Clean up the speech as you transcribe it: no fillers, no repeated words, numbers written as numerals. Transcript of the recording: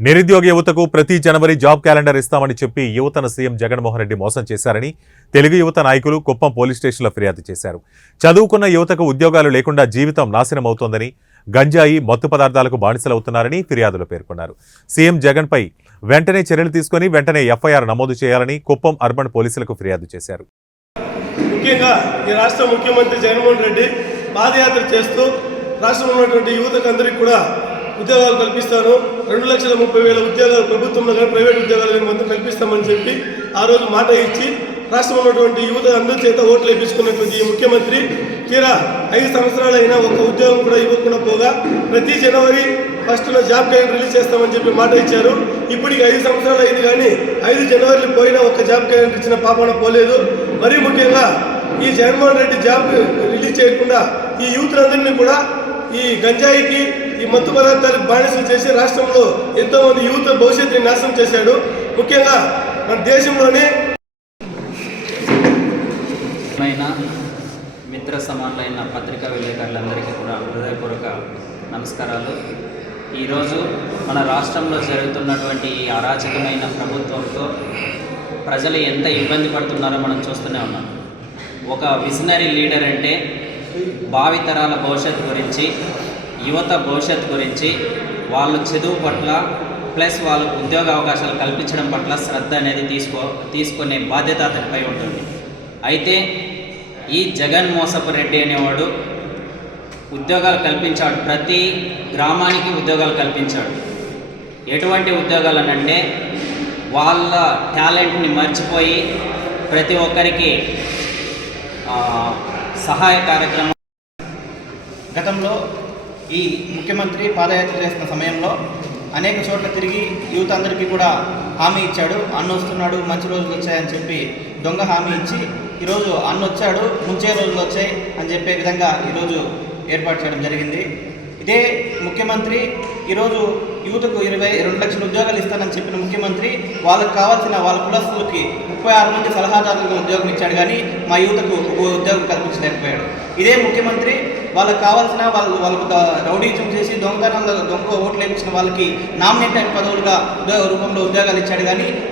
నిరుద్యోగ యువతకు ప్రతి జనవరి జాబ్ క్యాలెండర్ ఇస్తామని చెప్పి యువతను సీఎం జగన్మోహన్ రెడ్డి మోసం చేశారని తెలుగు యువత నాయకులు కుప్పం పోలీస్ స్టేషన్లో ఫిర్యాదు చేశారు. చదువుకున్న యువతకు ఉద్యోగాలు లేకుండా జీవితం నాశనమవుతోందని, గంజాయి మత్తు పదార్థాలకు బానిసలవుతున్నారని ఫిర్యాదులో పేర్కొన్నారు. సీఎం జగన్పై వెంటనే చర్యలు తీసుకుని వెంటనే ఎఫ్ఐఆర్ నమోదు చేయాలని కుప్పం అర్బన్ పోలీసులకు ఫిర్యాదు చేశారు. ముఖ్యంగా ఈ రాష్ట్ర ముఖ్యమంత్రి జగన్మోహన్ రెడ్డి పాదయాత్ర చేస్తూ రాష్ట్రంలో ఉన్నటువంటి యువతకు అందరికీ కూడా ఉద్యోగాలు కల్పిస్తాను, 2,30,000 ఉద్యోగాలు ప్రభుత్వంలో కానీ ప్రైవేట్ ఉద్యోగాలు కానీ మొత్తం కల్పిస్తామని చెప్పి ఆ రోజు మాట ఇచ్చి రాష్ట్రంలో ఉన్నటువంటి యువత అందరి చేత ఓట్లు వేయించుకున్నటువంటి ఈ ముఖ్యమంత్రి తీరా 5 సంవత్సరాలు అయినా ఒక్క ఉద్యోగం కూడా ఇవ్వకుండా పోగా ప్రతి జనవరి 1న జాబ్ క్యాలెండర్ రిలీజ్ చేస్తామని చెప్పి మాట ఇచ్చారు. ఇప్పటికి 5 సంవత్సరాలు అయింది కానీ 5 జనవరిలు పోయినా ఒక్క జాబ్ క్యాలెండర్ ఇచ్చిన పాపన పోలేదు. మరీ ముఖ్యంగా ఈ జగన్మోహన్ రెడ్డి జాబ్ రిలీజ్ చేయకుండా ఈ యూత్లందరినీ కూడా ఈ గంజాయికి ఈ మత్తు పదార్థాలకు బానిసలు చేసి రాష్ట్రంలో ఎంతోమంది యువత భవిష్యత్తుని నాశనం చేశాడు. ముఖ్యంగా మన దేశంలోనే మిత్ర సమానులైన పత్రికా విలేకరులందరికీ కూడా హృదయపూర్వక నమస్కారాలు. ఈరోజు మన రాష్ట్రంలో జరుగుతున్నటువంటి ఈ అరాచకమైన ప్రభుత్వంతో ప్రజలు ఎంత ఇబ్బంది పడుతున్నారో మనం చూస్తూనే ఉన్నాం. ఒక విజనరీ లీడర్ అంటే భావితరాల భవిష్యత్తు గురించి, యువత భవిష్యత్తు గురించి, వాళ్ళు చదువు పట్ల ప్లస్ వాళ్ళకు ఉద్యోగ అవకాశాలు కల్పించడం పట్ల శ్రద్ధ అనేది తీసుకునే బాధ్యత అతనిపై ఉంటుంది. అయితే ఈ జగన్ మోసపు రెడ్డి అనేవాడు ఉద్యోగాలు కల్పించాడు, ప్రతి గ్రామానికి ఉద్యోగాలు కల్పించాడు. ఎటువంటి ఉద్యోగాలు అనంటే వాళ్ళ టాలెంట్ని మర్చిపోయి ప్రతి ఒక్కరికి సహాయ కార్యక్రమం. గతంలో ఈ ముఖ్యమంత్రి పాదయాత్ర చేస్తున్న సమయంలో అనేక చోట్ల తిరిగి యూత్ అందరికీ కూడా హామీ ఇచ్చాడు. అన్న వస్తున్నాడు, మంచి రోజులు వచ్చాయని చెప్పి దొంగ హామీ ఇచ్చి ఈరోజు అన్న వచ్చాడు, ముంచే రోజులు వచ్చాయి అని చెప్పే విధంగా ఈరోజు ఏర్పాటు చేయడం జరిగింది. ఇదే ముఖ్యమంత్రి ఈరోజు యువతకు 22 లక్షల ఉద్యోగాలు ఇస్తానని చెప్పిన ముఖ్యమంత్రి వాళ్ళకు కావాల్సిన వాళ్ళ కులస్తులకి 36 మంది సలహాదారులకు ఉద్యోగం ఇచ్చాడు, కానీ మా యువతకు ఉద్యోగం కల్పించలేకపోయాడు. ఇదే ముఖ్యమంత్రి వాళ్ళకు కావాల్సిన వాళ్ళకు రౌడీజం చేసి దొంగ ఓట్లు వేయించిన వాళ్ళకి నామినేటెడ్ పదవులుగా రూపంలో ఉద్యోగాలు ఇచ్చాడు, కానీ